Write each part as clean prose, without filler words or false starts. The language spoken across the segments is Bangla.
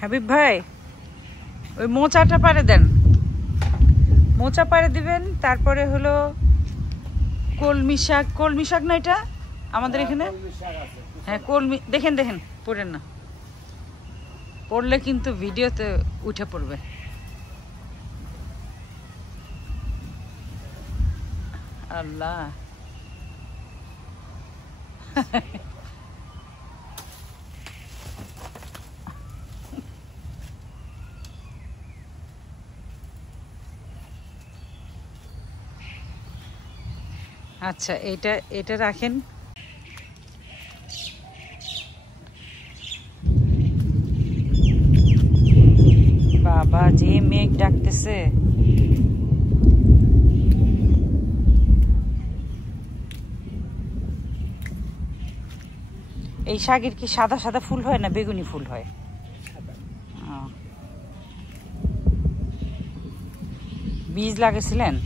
হাবিব ভাই ওই মোচাটা পারে দেন, মোচা পারে দিবেন। তারপরে হলো কলমি শাক, কলমি শাক না এটা আমাদের এখানে? হ্যাঁ কলমি, দেখেন দেখেন পড়েন না, পড়লে কিন্তু ভিডিওতে উঠে পড়বে। আল্লাহ আচ্ছা এটা এটা রাখেন। বাবা যে মেঘ ডাকতেছে, এই শাকের কি সাদা সাদা ফুল হয় না বেগুনি ফুল হয়? বীজ লাগিয়েছিলেন?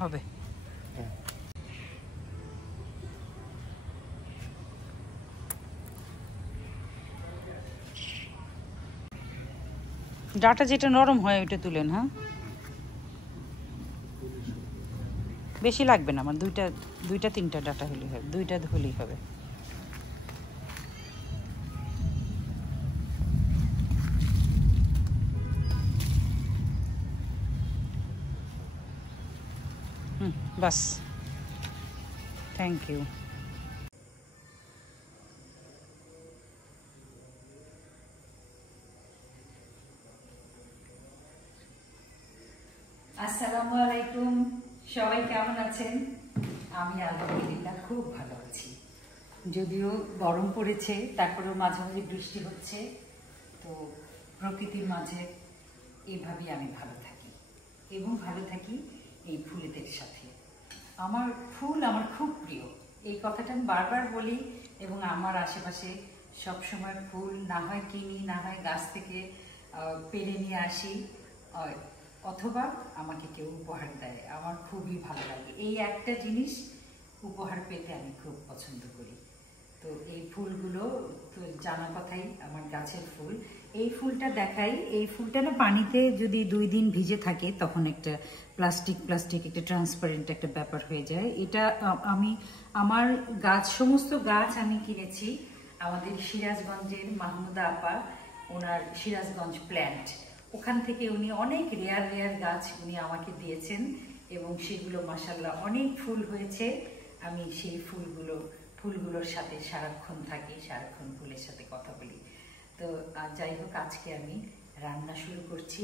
হবে। ডাটা যেটা নরম হয় ওইটা তুলেন। হ্যাঁ বেশি লাগবে না আমার, দুইটা তিনটা ডাটা হলেই হবে, দুইটা হলেই হবে। বাস, থ্যাংক ইউ। আসসালামু আলাইকুম, সবাই কেমন আছেন? আমি আলহামদুলিল্লাহ খুব ভালো আছি। যদিও গরম পড়েছে, তারপরেও মাঝে মাঝে বৃষ্টি হচ্ছে, তো প্রকৃতির মাঝে এভাবেই আমি ভালো থাকি এবং ভালো থাকি এই ফুলেদের সাথে। আমার ফুল আমার খুব প্রিয়, এই কথাটা আমি বারবার বলি এবং আমার আশেপাশে সবসময় ফুল না হয় কিনি, না হয় গাছ থেকে পেরে নিয়ে আসি, অথবা আমাকে কেউ উপহার দেয়। আমার খুবই ভালো লাগে, এই একটা জিনিস উপহার পেতে আমি খুব পছন্দ করি। তো এই ফুলগুলো তো জানা কথাই, আমার গাছের ফুল। এই ফুলটা দেখাই, এই ফুলটা না পানিতে যদি 2 দিন ভিজে থাকে তখন একটা প্লাস্টিক একটা ট্রান্সপারেন্ট একটা ব্যাপার হয়ে যায়। এটা আমি আমার গাছ, সমস্ত গাছ আমি কিনেছি আমাদের সিরাজগঞ্জের মাহমুদা আপা, ওনার সিরাজগঞ্জ প্ল্যান্ট, ওখান থেকে উনি অনেক রেয়ার গাছ উনি আমাকে দিয়েছেন এবং সেগুলো মাশাআল্লাহ অনেক ফুল হয়েছে। আমি সেই ফুলগুলোর সাথে সারাক্ষণ থাকি, সারাক্ষণ ফুলের সাথে কথা বলি। তো যাই হোক, আজকে আমি রান্না শুরু করছি।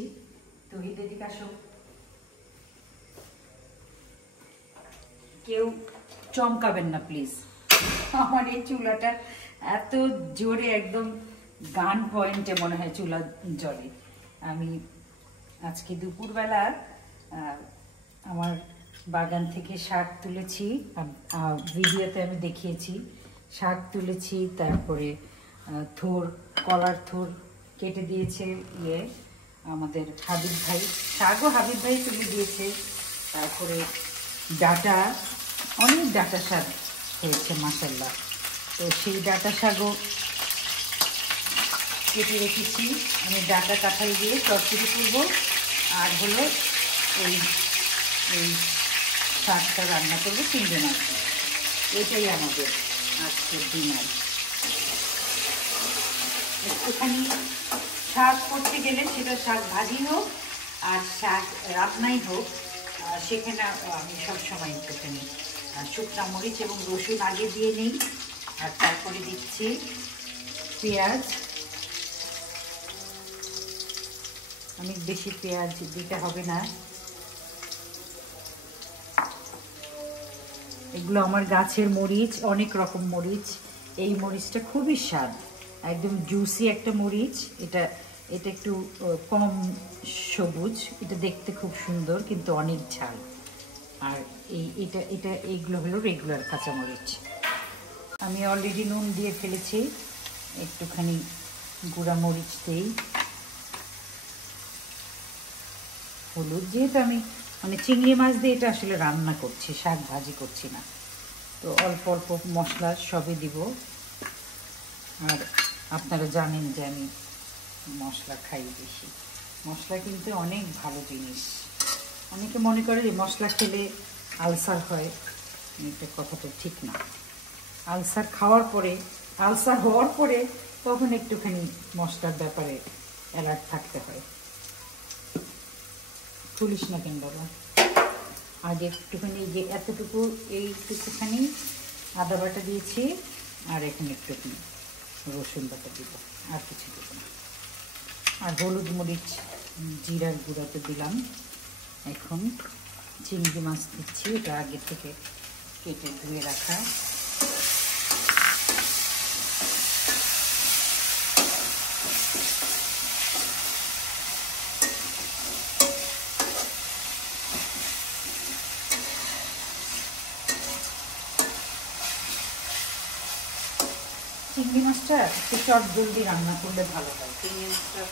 তো এদিকে আসো, কেউ চমকাবেন না প্লিজ। আমার এই চুলাটা এত জোরে একদম গান পয়েন্টে মনে হয় চুলা জ্বলে। আমি আজকে দুপুরবেলা আমার বাগান থেকে শাক তুলেছি, ভিডিওতে আমি দেখিয়েছি, শাক তুলেছি, তারপরে কলার থোর কেটে দিয়েছে আমাদের হাবিব ভাই, শাকও হাবিব ভাই তুলে দিয়েছে। তারপরে ডাটা, অনেক ডাটা শাক হয়েছে মাশাআল্লাহ। তো সেই ডাটা শাকও কেটে রেখেছি। আমি ডাটা কাঁঠাল দিয়ে চচ্চড়ি করব, আর হলো এই শাকটা রান্না করবো 3 জন আছে। এটাই আমাদের আজকের ডিনার। একটুখানি শাক করতে গেলে সেটা শাক ভাজি হোক আর শাক রান্নাই হোক, সেখানে আমি সবসময় একটুখানি শুকনো মরিচ এবং রসুন আগে দিয়ে নিই। আর তারপরে দিচ্ছি পেঁয়াজ। অনেক বেশি পেঁয়াজ দিতে হবে না। এগুলো আমার গাছের মরিচ, অনেক রকম মরিচ। এই মরিচটা খুবই স্বাদ, একদম জুসি একটা মরিচ। এটা একটু কম সবুজ, এটা দেখতে খুব সুন্দর কিন্তু অনেক ঝাল। আর এইগুলো হলো রেগুলার কাঁচামরিচ। আমি অলরেডি নুন দিয়ে ফেলেছি, একটুখানি গুঁড়া মরিচ দিই, হলুদ। যেহেতু আমি মানে চিংড়ি মাছ দিয়ে এটা আসলে রান্না করছি, শাক ভাজি করছি না, তো অল্প অল্প মশলা সবই দিব। আর আপনারা জানেন যে আমি মশলা খাই বেশি। মশলা কিন্তু অনেক ভালো জিনিস। অনেকে মনে করে যে মশলা খেলে আলসার হয়, এটা কথাটা ঠিক না। আলসার হওয়ার পরে তখন একটুখানি মশলার ব্যাপারে অ্যালার্ট থাকতে হয়। তুলিস না কেন বাবা। আগে একটুখানি যে এইটুকুখানি আদা বাটা দিয়েছি, আর এখন একটুখানি রসুন বাটা দিব, আর কিছু দেব না। আর হলুদ মরিচ জিরার গুঁড়া তো দিলাম। এখন চিংড়ি মাছ দিচ্ছি, এটা আগে থেকে কেটে ধুয়ে রাখা। চিংড়ি মাছটা একটু চট জলদি রান্না করলে ভালো হয়। চিংড়ি মাছটা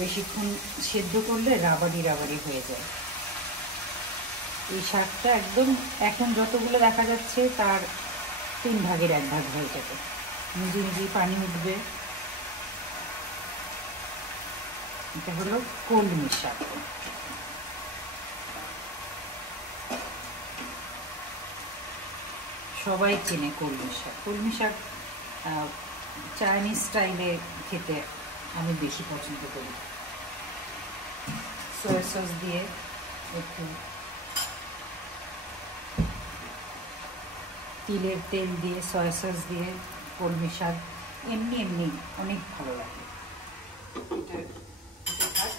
বেশিক্ষণ সেদ্ধ করলে রাবারি হয়ে যায়। এই শাকটা একদম এখন যতগুলো দেখা যাচ্ছে তার 3 ভাগের 1 ভাগ হয়ে যাবে, নিজে নিজেই পানি উঠবে। এটা হলো কলমি শাক। সবাই চেনে কলমি শাক। কলমি শাক চাইনিজ স্টাইলে খেতে আমি বেশি পছন্দ করি। সয়া সস দিয়ে, একটু তিলের তেল দিয়ে, সয়া সস দিয়ে কলমি শাক এমনি অনেক ভালো লাগে।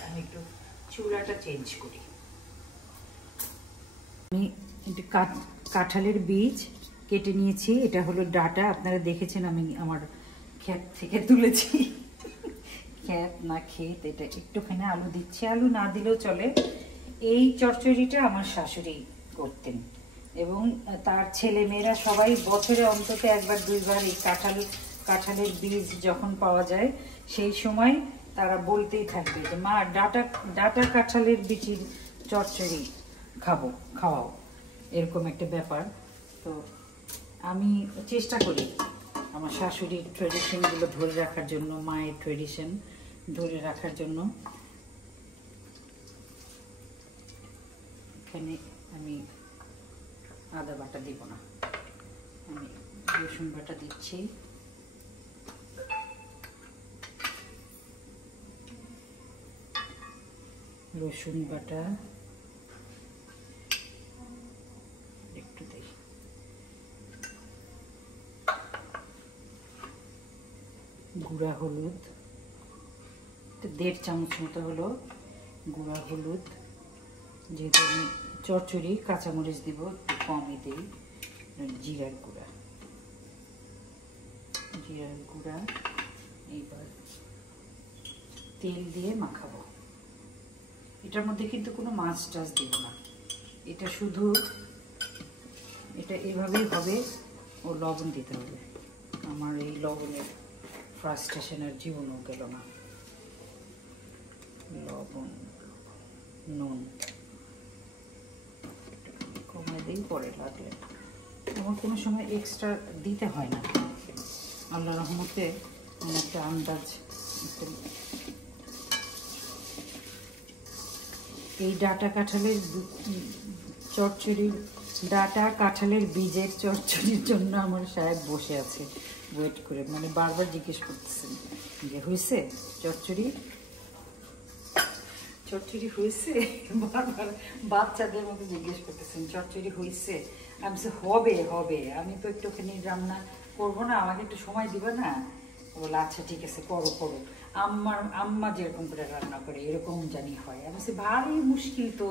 আমি একটু চুলাটা চেঞ্জ করি। আমি একটু কাঁঠালের বীজ কেটে নিয়েছি। এটা হলো ডাটা, আপনারা দেখেছেন আমি আমার ক্ষেত থেকে তুলেছি। ক্ষেত না ক্ষেত, এটা একটুখানি আলু দিচ্ছি, আলু না দিলেও চলে। এই চচ্চড়িটা আমার শাশুড়ি করতেন এবং তার ছেলে মেয়েরা সবাই বছরে অন্তত 1-2 বার এই কাঁঠালের বীজ যখন পাওয়া যায় সেই সময় তারা বলতেই থাকবে যে মা ডাটা কাঁঠালের বীজের চচ্চড়ি খাওয়াও, এরকম একটা ব্যাপার। তো আমি চেষ্টা করি আমার শাশুড়ির ট্রেডিশনগুলো ধরে রাখার জন্য, মায়ের ট্রেডিশন ধরে রাখার জন্য। এখানে আমি আদা বাটা দিব না, আমি রসুন বাটা দিচ্ছি। রসুন বাটা একটু দিই, গুঁড়া হলুদ 1.5 চামচ মতো হলো গুঁড়া হলুদ। যেহেতু আমি চচ্চড়ি কাঁচামরিচ দিব, একটু কমই দিই। জিরার গুঁড়া, এইবার তেল দিয়ে মাখাবো। এটার মধ্যে কিন্তু কোনো মাছ টাছ দিব না, এটা শুধু এটা এভাবেই হবে। ও লবণ দিতে হবে, আমার এই লবণের ফ্রাস্ট্রেশন আর জীবনও গেল না। লবণ, নুন কমায় দিই, পরে লাগলে। আমার কোনো সময় এক্সট্রা দিতে হয় না, আল্লাহ রহমতে একটা আন্দাজ। এই ডাটা কাঁঠালের চচ্চড়ির ডাটা কাঁঠালের বীজের চচ্চড়ির জন্য আমার সাহেব বসে আছে ওয়েট করে, মানে বারবার জিজ্ঞেস করতেছেন যে হয়েছে চচ্চড়ি, চচ্চড়ি হয়েছে, বারবার বাচ্চাদের মতো জিজ্ঞেস করতেছেন চচ্চড়ি হয়েছে। আমি হবে হবে, আমি তো একটুখানি রান্না করবো না, আমাকে একটু সময় দিবে না? বলে আচ্ছা ঠিক আছে করো করো, আম্মা যেরকম করে রান্না করে এরকম জানি হয়। আমি ভারী মুশকিল তো,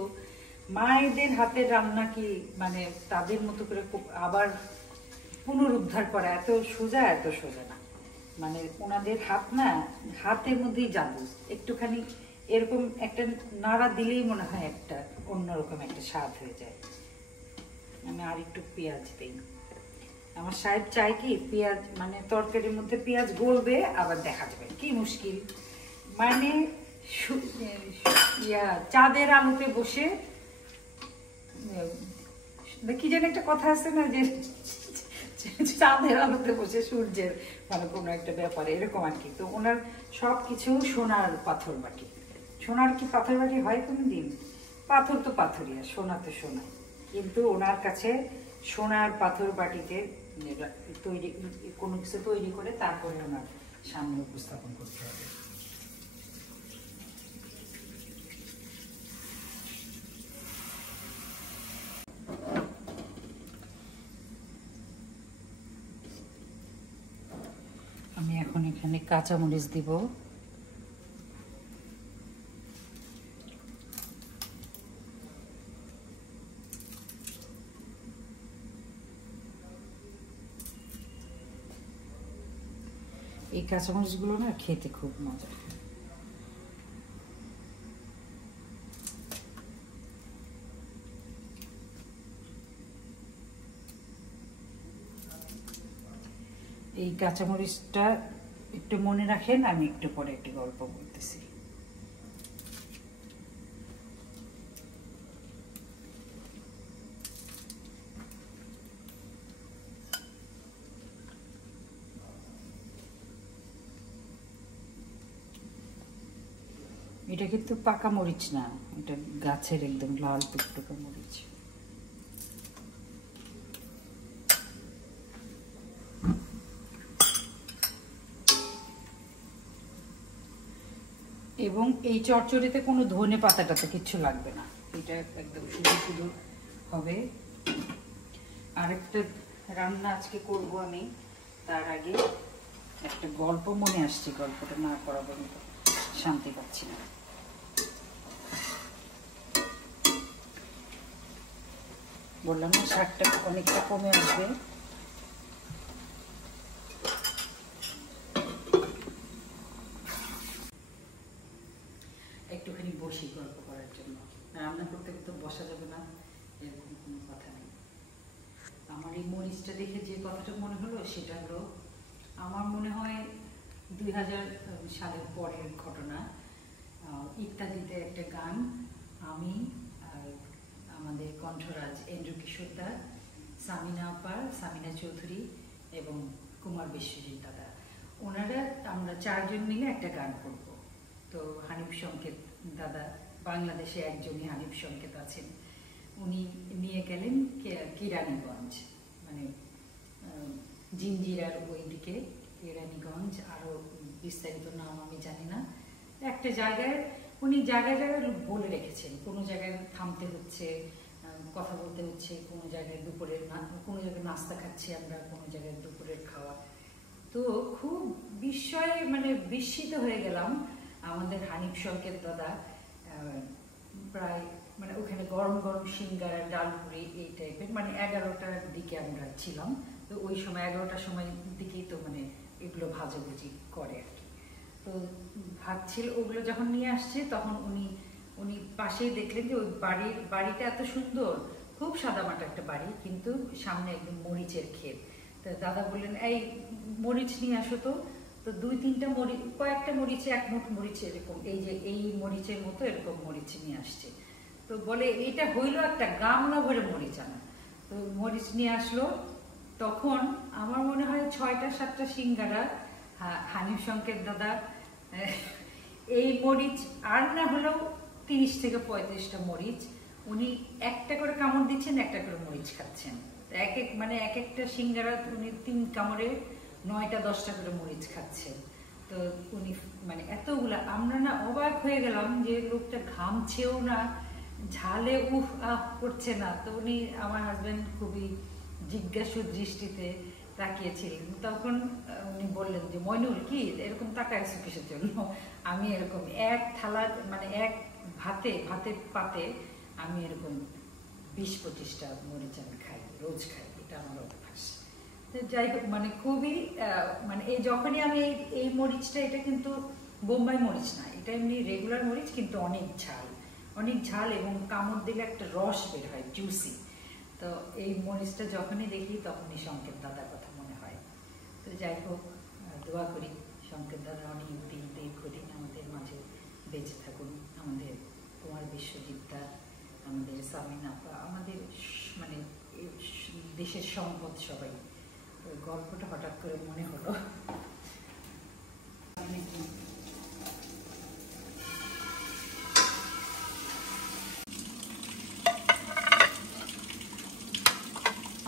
মায়েদের হাতের রান্না কি মানে তাদের মতো করে আবার পুনরুদ্ধার করা এত সোজা না, মানে ওনাদের হাত না, হাতের মধ্যেই জাদু। একটুখানি এরকম একটা নাড়া দিলেই মনে হয় একটা অন্যরকম একটা স্বাদ হয়ে যায়। আমি আর একটু পেঁয়াজ দিই। আমার সাহেব চাই কি পেঁয়াজ মানে তরকারির মধ্যে পেঁয়াজ গলবে আবার দেখা যাবে, কি মুশকিল। মানে চাঁদের আলোতে বসে, কি যেন একটা কথা আছে না যে চাঁদের আলোতে বসে সূর্যের মানে কোনো একটা ব্যাপারে এরকম আর কি। তো ওনার সব কিছু সোনার পাথর বাটি। সোনার কি পাথর বাটি হয় কোনোদিন? পাথর তো পাথরই, আর সোনা তো সোনা, কিন্তু ওনার কাছে সোনার পাথর বাটিতে তৈরি কোনো কিছু তৈরি করে তারপরে ওনার সামনে উপস্থাপন করতে হবে। আমি এখন এখানে কাঁচামরিচ দিব। এই কাঁচামরিচগুলো না খেতে খুব মজা। এই কাঁচামরিচটা একটু মনে রাখেন, আমি একটু পরে একটু গল্প বলতেছি। এটা কিন্তু পাকা মরিচ না, এটা গাছের একদম লাল টুকটুকে মরিচ। এবং এই চচ্চড়িতে কোনো ধনে পাতাটাতে কিচ্ছু লাগবে না, এটা একদম শুধু শুধু হবে। আরেকটা রান্না আজকে করব আমি, তার আগে একটা গল্প মনে আসছে, গল্পটা না করা পর্যন্ত শান্তি পাচ্ছি না। বললাম না শাকটা অনেকটা কমে আসবে। একটুখানি বসি গল্প করার জন্য, রান্না করতে করতে বসা যাবে না এরকম কোনো কথা নেই। আমার এই মরিচটা দেখে যে কথাটা মনে হলো সেটা হলো, আমার মনে হয় 2000 সালের পরের ঘটনা। ইত্যাদিতে একটা গান, আমি আর আমাদের কণ্ঠরাজ এন্ড্রু কিশোর দা, সামিনা আপা, সামিনা চৌধুরী এবং কুমার বিশ্বজিৎ দাদা, ওনারা আমরা 4 জন মিলে একটা গান করব। তো হানিফ সংকেত দাদা, বাংলাদেশে একজনই হানিফ সংকেত আছেন, উনি নিয়ে গেলেন কেরানীগঞ্জ, মানে জিঞ্জিরার ওই দিকে কেরানীগঞ্জ, আরও বিস্তারিত নাম আমি জানি না। একটা জায়গায় উনি জায়গায় জায়গায় বলে রেখেছেন, কোনো জায়গায় থামতে হচ্ছে, কথা বলতে হচ্ছে, কোনো জায়গায় দুপুরের কোনো জায়গায় নাস্তা খাচ্ছি আমরা, কোনো জায়গায় দুপুরের খাওয়া। তো খুব মানে বিস্মিত হয়ে গেলাম। আমাদের হানিফ সংকেত দাদা প্রায় মানে ওখানে গরম গরম সিঙ্গারা, ডালপুরি এই টাইপের, মানে 11টার দিকে আমরা ছিলাম। তো ওই সময় 11টার সময় দিকেই তো মানে এগুলো ভাজাভুজি করে আর কি। তো ভাবছিল ওগুলো যখন নিয়ে আসছে তখন উনি পাশেই দেখলেন যে ওই বাড়িটা এত সুন্দর, খুব সাদামাটা একটা বাড়ি, কিন্তু সামনে একদম মরিচের ক্ষেত। তো দাদা বললেন এই মরিচ নিয়ে আসো তো। তো 2-3টা মরিচ, কয়েকটা মরিচে 1 মুঠ মরিচ এরকম, এই যে এই মরিচের মতো এরকম মরিচ নিয়ে আসছে। তো বলে এটা হইলো একটা গামলা ভরে মরিচ আনা। তো মরিচ নিয়ে আসলো, তখন আমার মনে হয় 6টা-7টা সিঙ্গারা হানিফ সংকেত দাদা এই মরিচ আর না হলেও 30 থেকে 35টা মরিচ উনি একটা করে কামড় দিচ্ছেন, একটা করে মরিচ খাচ্ছেন। এক একটা সিঙ্গারা উনি 3 কামড়ে 9টা 10টা করে মরিচ খাচ্ছেন। তো উনি মানে এতগুলা, আমরা না অবাক হয়ে গেলাম যে লোকটা ঘামছেও না, ঝালে উফ আহ করছে না। তো উনি, আমার হাজবেন্ড খুবই জিজ্ঞাসু দৃষ্টিতে তাকিয়েছিলেন। তখন উনি বললেন যে মইনুল কি এরকম তাকাইছো কিসের জন্য? আমি এরকম এক থালা মানে এক ভাতের পাতে আমি এরকম 20-25টা মরিচ আমি খাই, রোজ খাই, এটা আমার অভ্যাস। তো যাই হোক, মানে খুবই মানে এই যখনই আমি এই মরিচটা, এটা কিন্তু বোম্বাই মরিচ না, এটা এমনি রেগুলার মরিচ, কিন্তু অনেক ঝাল এবং কামড় দিলে একটা রস বের হয়, জুসি। তো এই মরিচটা যখনই দেখি তখনই সংকেত দাদার কথা মনে হয়। তো যাই হোক, দোয়া করি সংকেত দাদা অনেক দিন দীর্ঘদিন আমাদের মাঝে বেঁচে থাকুন। আমাদের কুমার বিশ্বজিৎদা, আমাদের সামিন আপা, আমাদের মানে দেশের সম্পদ সবাই। ওই গল্পটা হঠাৎ করে মনে হলো।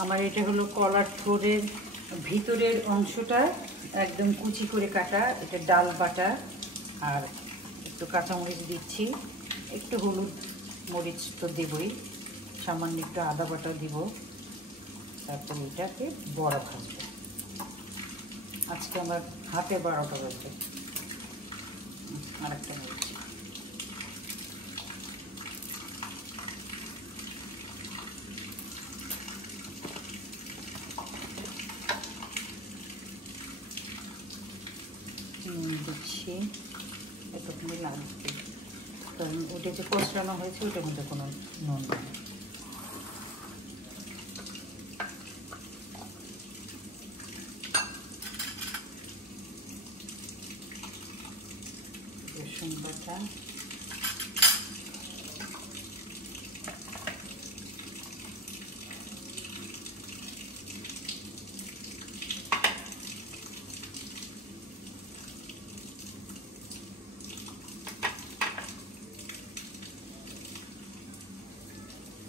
আমার এটা হলো কলার থোড়ের ভিতরের অংশটা একদম কুচি করে কাটা, এটা ডাল বাটা, আর একটু কাঁচামরিচ দিচ্ছি, একটু হলুদ মরিচ তো দেবই, সামান্য একটু আদা বাটা দিব। তারপরে এটাকে বড়া ভাজবো। আজকে আমার হাতে 12টা বাজবে। আর একটা মরিচ দিচ্ছি, এতক্ষণই লাগবে, কারণ ওটা যে কষানো হয়েছে ওটার মধ্যে কোনো নুন নেই। রসুন বাটা,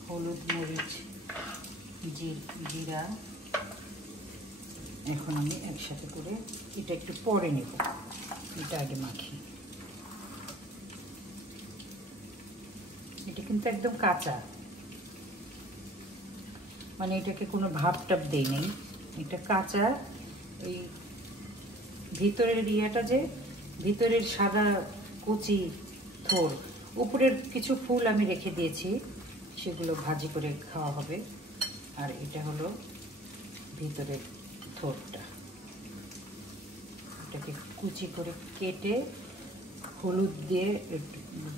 হলুদ মরিচ, জিরা। এখন আমি একসাথে করে এটা একটু পরে নেব, এটা আগে মাখি। এটা কিন্তু একদম কাঁচা, মানে এটাকে কোনো ভাপ টাপ দেই নেই, এটা কাঁচা। এই ভিতরের ইয়েটা, যে ভিতরের সাদা কুচি থোড়, উপরের কিছু ফুল আমি রেখে দিয়েছি, সেগুলো ভাজি করে খাওয়া হবে। আর এটা হলো ভিতরের থোড়টা, এটাকে কুচি করে কেটে হলুদ দিয়ে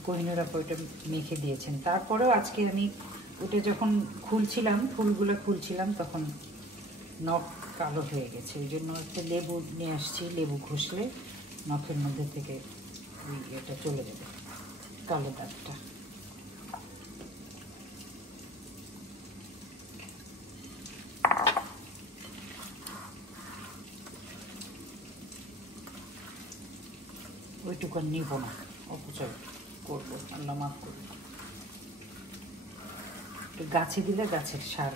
কোহিনূর আপা ওইটা মেখে দিয়েছেন। তারপরেও আজকে আমি ওটা যখন ফুলগুলো খুলছিলাম তখন নখ কালো হয়ে গেছে, ওই জন্য একটা লেবু নিয়ে আসছি, লেবু ঘষলে নখের মধ্যে থেকে এটা চলে যাবে, কালো দাগটা। ওইটুকু নিব না, অপচয় করবো, আল্লাহ মাফ করবো। একটু গাছে দিলে গাছের সার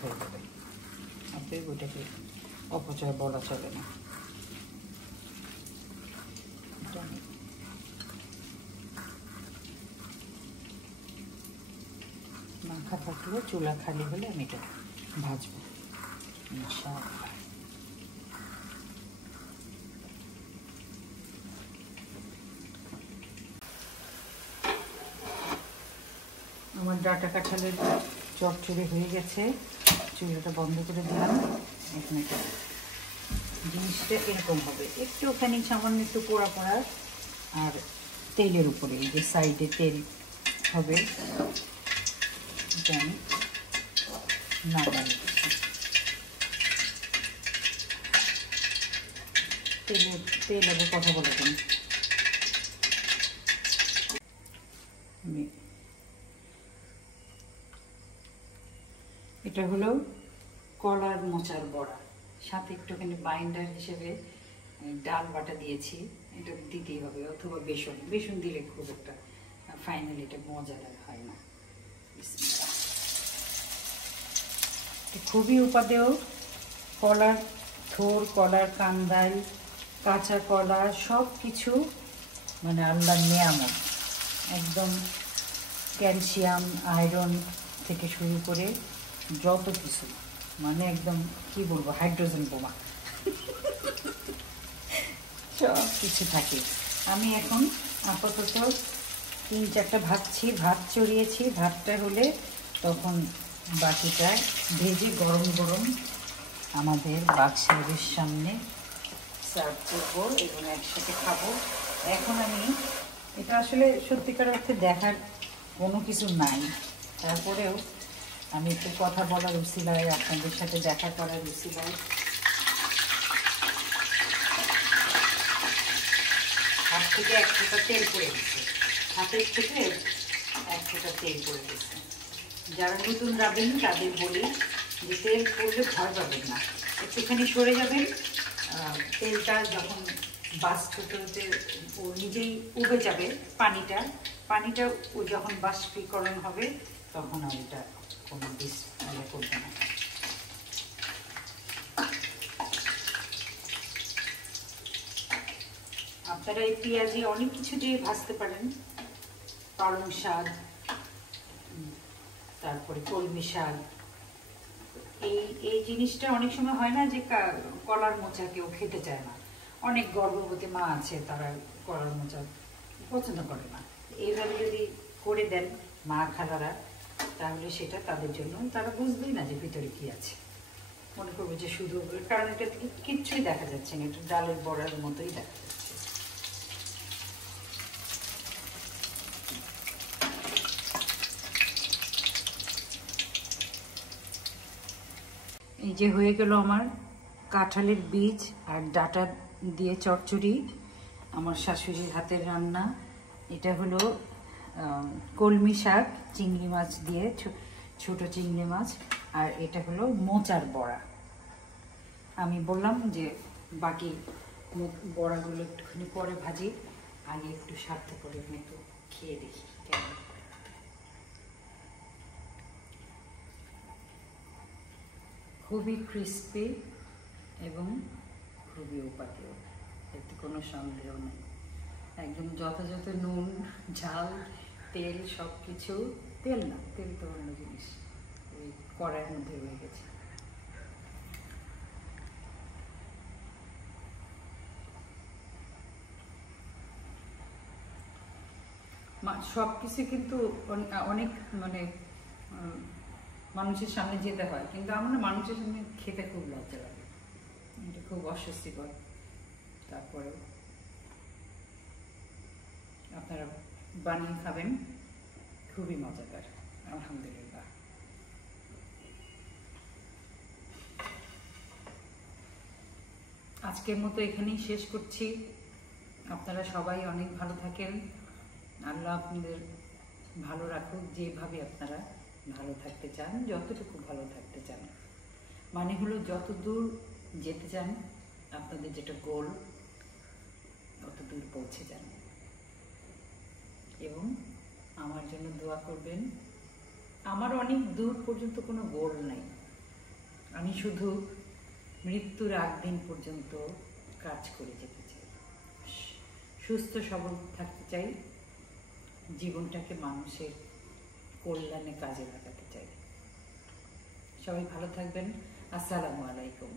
হয়ে যাবে, আপনি ওইটাকে অপচয় বলা চলে না। মাখা থাকলে, চুলা খালি হলে আমি এটা ভাজবো ইনশাআল্লাহ। আমার ডাটা কাঁঠালের চচ্চড়ি হয়ে গেছে, চুলাটা বন্ধ করে দিলাম। এখন এটা জিনিসটা এরকম হবে, একটুখানি সামান্য একটু পোড়া পোড়া, আর তেলের উপরে এই যে সাইডে তেল হবে, এটা আমি নামাই দিচ্ছি। তেল আগে কথা বলে দেন। এটা হলো কলার মোচার বড়া, সাথে একটুখানি বাইন্ডার হিসেবে ডাল বাটা দিয়েছি, এটা দিতেই হবে, অথবা বেসন দিলে খুব একটা ফাইনালি এটা মজাদার হয় না। খুবই উপাদেয়। কলার থোর, কলার কান্দাল, কাঁচা কলা সব কিছু মানে আল্লাহর নেয়ামত। একদম ক্যালসিয়াম, আয়রন থেকে শুরু করে যত কিছু, মানে একদম কি বলবো, হাইড্রোজেন বোমা সব কিছু থাকে। আমি এখন আপাতত 3-4টা ভাত চড়িয়েছি। ভাতটা হলে তখন বাকিটা ভেজে গরম গরম আমাদের বাক্সের সামনে সার্ভ করবো এবং একসাথে খাবো। এখন আমি এটা আসলে সত্যিকার অর্থে দেখার কোনো কিছু নাই, তারপরেও আমি একটু কথা বলার উছিলায়, আপনাদের সাথে দেখা করার উছিলায় হাত থেকে 1 ফোঁটা তেল পড়ে গেছে, হাতের থেকে 1 ফোঁটা তেল পড়ে গেছে। যারা নতুন রাঁধেন তাদের বলি যে তেল পড়লে ভয় পাবেন না, একটুখানি সরে যাবেন। তেলটা যখন বাষ্প হতে ও নিজেই উবে যাবে, পানিটা ও যখন বাষ্পীকরণ হবে তখন আর এটা কোনো করবে না। আপনারা এই পেঁয়াজি অনেক কিছু দিয়ে ভাজতে পারেন, পালং শাক, তারপরে কলমি শাক। এই জিনিসটা অনেক সময় হয় না যে কলার মোচা কেউ খেতে চায় না, অনেক গর্ভবতী মা আছে তারা কলার মোচা পছন্দ করে না। এইভাবে যদি করে দেন মা খালারা, তাহলে সেটা তাদের জন্য, তারা বুঝবেই না যে ভিতরে কি আছে, মনে করবো যে শুধু, কারণ এটা থেকে কিচ্ছুই দেখা যাচ্ছে না, এটা ডালের বড়ার মতোই দেখা যাচ্ছে। এই যে হয়ে গেল আমার কাঁঠালের বীজ আর ডাটা দিয়ে চচ্চড়ি, আমার শাশুড়ির হাতের রান্না। এটা হলো কলমি শাক চিংড়ি মাছ দিয়ে, ছোট চিংড়ি মাছ, আর এটা হলো মোচার বড়া। আমি বললাম যে বাকি বড়াগুলো একটুখানি পরে ভাজি, আগে একটু স্বার্থ করে আমি একটু খেয়ে দেখি কেমন। খুবই ক্রিস্পি এবং খুবই উপাদেয়, এতে কোনো সন্দেহ নেই। একদম যথাযথ নুন, ঝাল, তেল সব কিছু, তেল না, তেল তো অন্য জিনিস, ওই কড়াইয়ের মধ্যে রয়ে গেছে। সব কিছু কিন্তু অনেক মানে মানুষের সামনে যেতে হয়, কিন্তু আমার মানুষের সামনে খেতে খুব লজ্জা লাগে, এটা খুব অস্বস্তিকর। তারপরে আপনারা বানিয়ে খাবেন, খুবই মজাদার, আলহামদুলিল্লাহ। আজকের মতো এখানেই শেষ করছি। আপনারা সবাই অনেক ভালো থাকেন, আল্লাহ আপনাদের ভালো রাখুক, যেভাবে আপনারা ভালো থাকতে চান, যতটুকু ভালো থাকতে চান, মানে হলো যত দূর যেতে চান, আপনাদের যেটা গোল তত দূর পৌঁছে যান। এবং আমার জন্য দোয়া করবেন। আমার অনেক দূর পর্যন্ত কোনো গোল নাই, আমি শুধু মৃত্যুর আগ দিন পর্যন্ত কাজ করে যেতে চাই, সুস্থ সবল থাকতে চাই, জীবনটাকে মানুষের কল্যাণে কাজে লাগাতে চাই। সবাই ভালো থাকবেন। আসসালামু আলাইকুম।